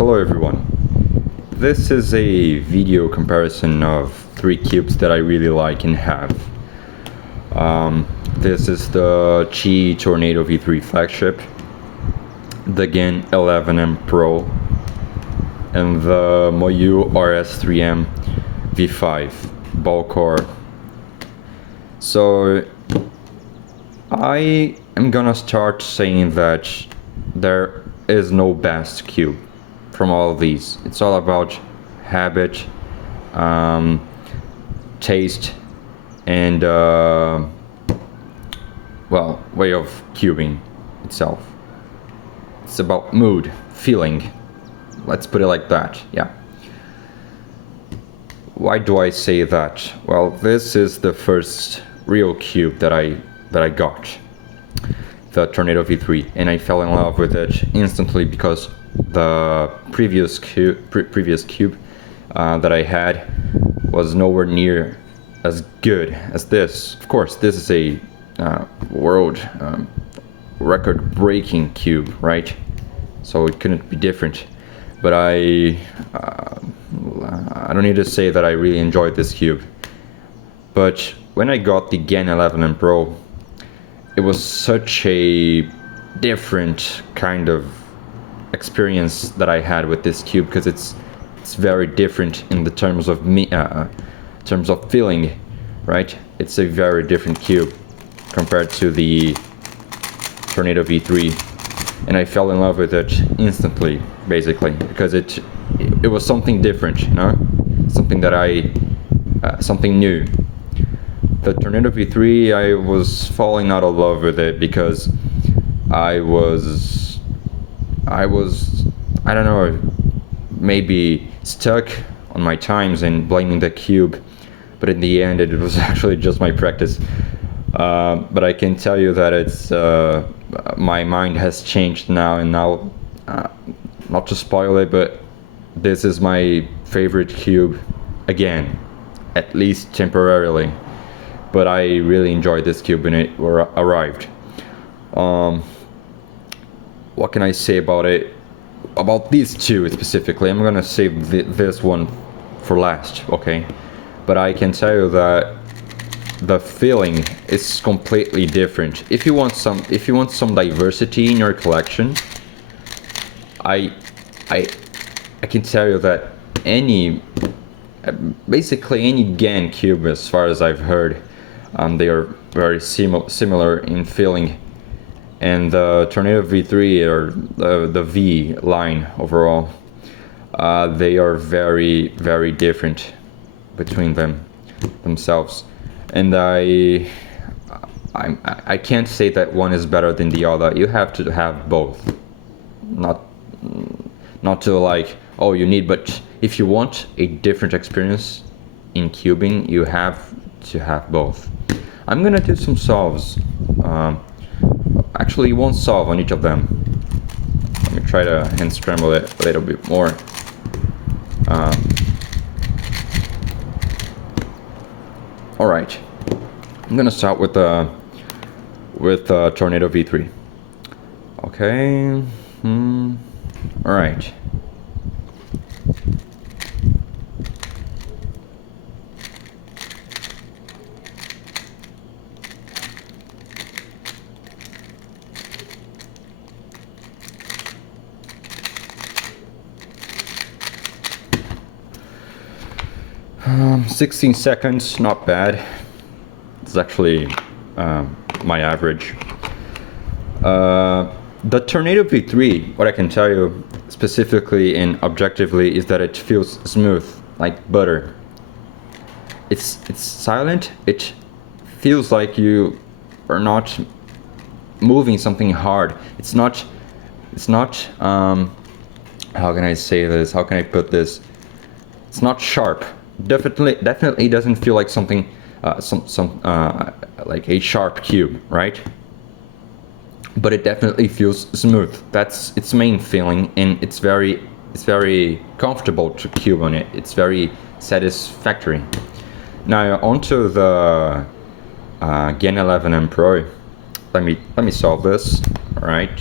Hello everyone. This is a video comparison of three cubes that I really like and have. This is the Qi Tornado V3 Flagship, the Gen 11M Pro, and the Moyu RS3M V5 Ballcore. So I am gonna start saying that there is no best cube from all of these. It's all about habit, taste, and well, way of cubing itself. It's about mood, feeling. Let's put it like that, yeah. Why do I say that? Well, this is the first real cube that I got, the Tornado V3, and I fell in love with it instantly because the previous cube that I had was nowhere near as good as this. Of course, this is a world record-breaking cube, right? So it couldn't be different. But I don't need to say that I really enjoyed this cube. But when I got the Gen 11M Pro, it was such a different kind of experience that I had with this cube, because it's very different in the terms of feeling, right? It's a very different cube compared to the Tornado V3, and I fell in love with it instantly, basically, because it was something different, you know, something that something new. The Tornado V3, I was falling out of love with it because I don't know, maybe stuck on my times and blaming the cube, but in the end it was actually just my practice. But I can tell you that it's my mind has changed now, and now, not to spoil it, but this is my favorite cube again, at least temporarily. But I really enjoyed this cube when it arrived. What can I say about it? About these two specifically, I'm gonna save this one for last, okay? But I can tell you that the feeling is completely different. If you want some diversity in your collection, I can tell you that basically any Gen cube, as far as I've heard, they are very similar in feeling. And the Tornado V3 or the V line overall, they are very, very different between themselves. And I can't say that one is better than the other. You have to have both. Not to like, oh, you need, but if you want a different experience in cubing, you have to have both. I'm gonna do some solves. Actually, one solve on each of them. Let me try to hand scramble it a little bit more. All right, I'm gonna start with Tornado V3. Okay. All right. Um, 16 seconds, not bad. It's actually my average. The Tornado V3, what I can tell you specifically and objectively is that it feels smooth, like butter. It's silent. It feels like you are not moving something hard. It's not. How can I say this? How can I put this? It's not sharp. Definitely doesn't feel like something, like a sharp cube, right? But it definitely feels smooth. That's its main feeling, and it's very comfortable to cube on it. It's very satisfactory. Now onto the Gen 11M Pro. Let me solve this. All right.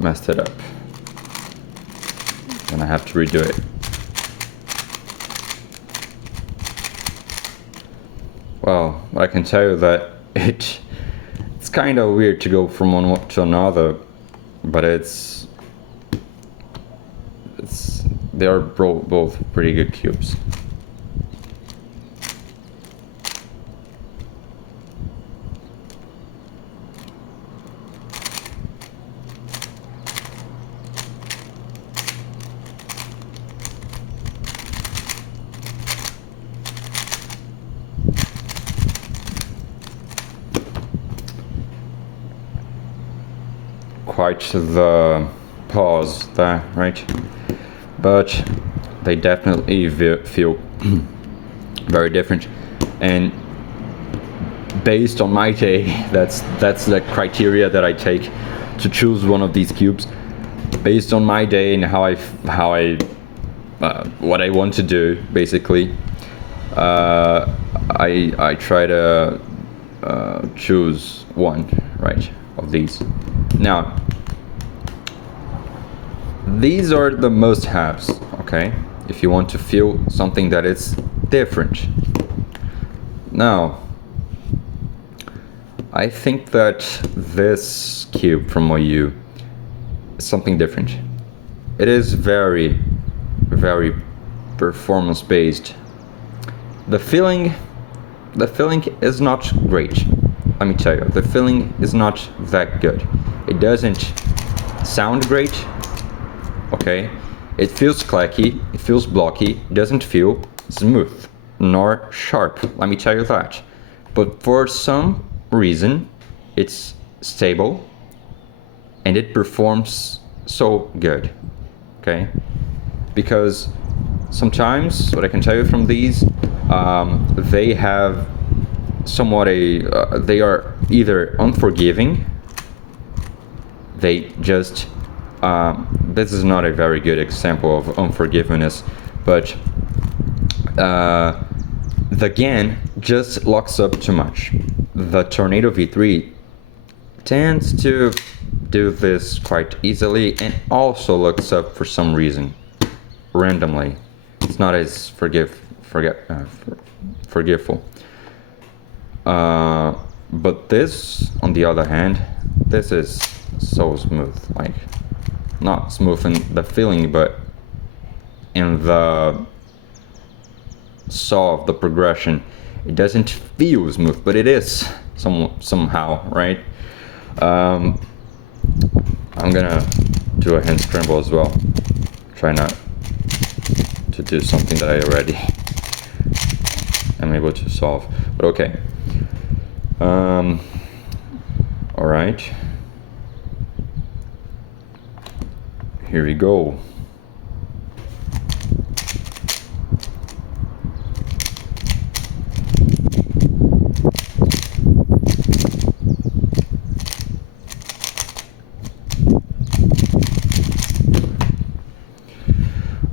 messed it up. And I have to redo it. Well, I can tell you that it's kind of weird to go from one to another, but they are both pretty good cubes. Quite the pause there, right? But they definitely feel very different, and based on my day, that's the criteria that I take to choose one of these cubes. Based on my day and how I what I want to do, basically, I try to choose one, right, of these. Now, these are the must-haves, okay? If you want to feel something that is different. Now, I think that this cube from OU is something different. It is very, very performance-based. The feeling is not great. Let me tell you, the feeling is not that good. It doesn't sound great. Okay, it feels clacky, it feels blocky, it doesn't feel smooth nor sharp, let me tell you that. But for some reason, it's stable and it performs so good, okay? Because sometimes, what I can tell you from these, they have somewhat they are either unforgiving, they just, this is not a very good example of unforgiveness, but the GAN just locks up too much. The Tornado V3 tends to do this quite easily and also looks up for some reason, randomly. It's not as forgiveful. But this, on the other hand, this is so smooth, like, not smooth in the feeling, but in the saw of the progression. It doesn't feel smooth, but it is somehow, right? I'm gonna do a hand scramble as well. Try not to do something that I already am able to solve, but okay. All right. Here we go.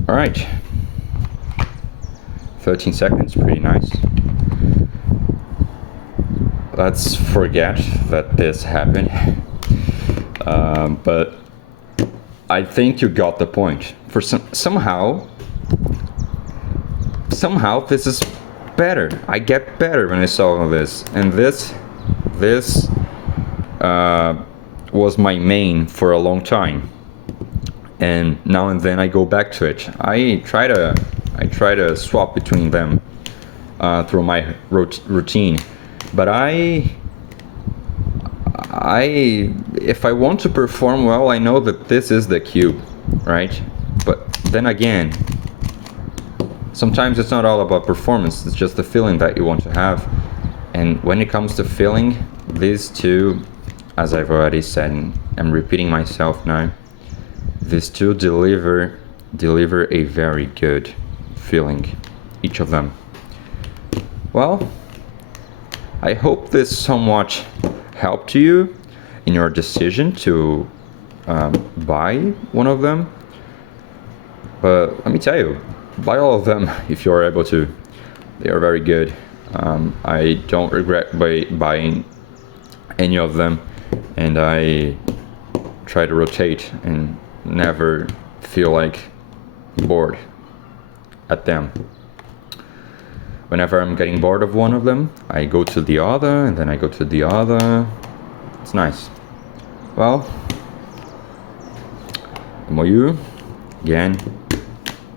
All right. 13 seconds, pretty nice. Let's forget that this happened. But I think you got the point. For somehow this is better. I get better when I saw this, and this was my main for a long time, and now and then I go back to it. I try to swap between them through my routine, but if I want to perform well, I know that this is the cube, right? But then again, sometimes it's not all about performance, it's just the feeling that you want to have. And when it comes to feeling, these two, as I've already said, and I'm repeating myself now, these two deliver a very good feeling, each of them. Well, I hope this somewhat helped you in your decision to buy one of them. But let me tell you, buy all of them if you're able to. They are very good. I don't regret buying any of them, and I try to rotate and never feel like bored at them. Whenever I'm getting bored of one of them, I go to the other, and then I go to the other. It's nice. Well, MOU, again,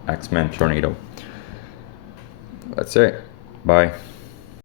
X-Men Tornado. That's it. Bye.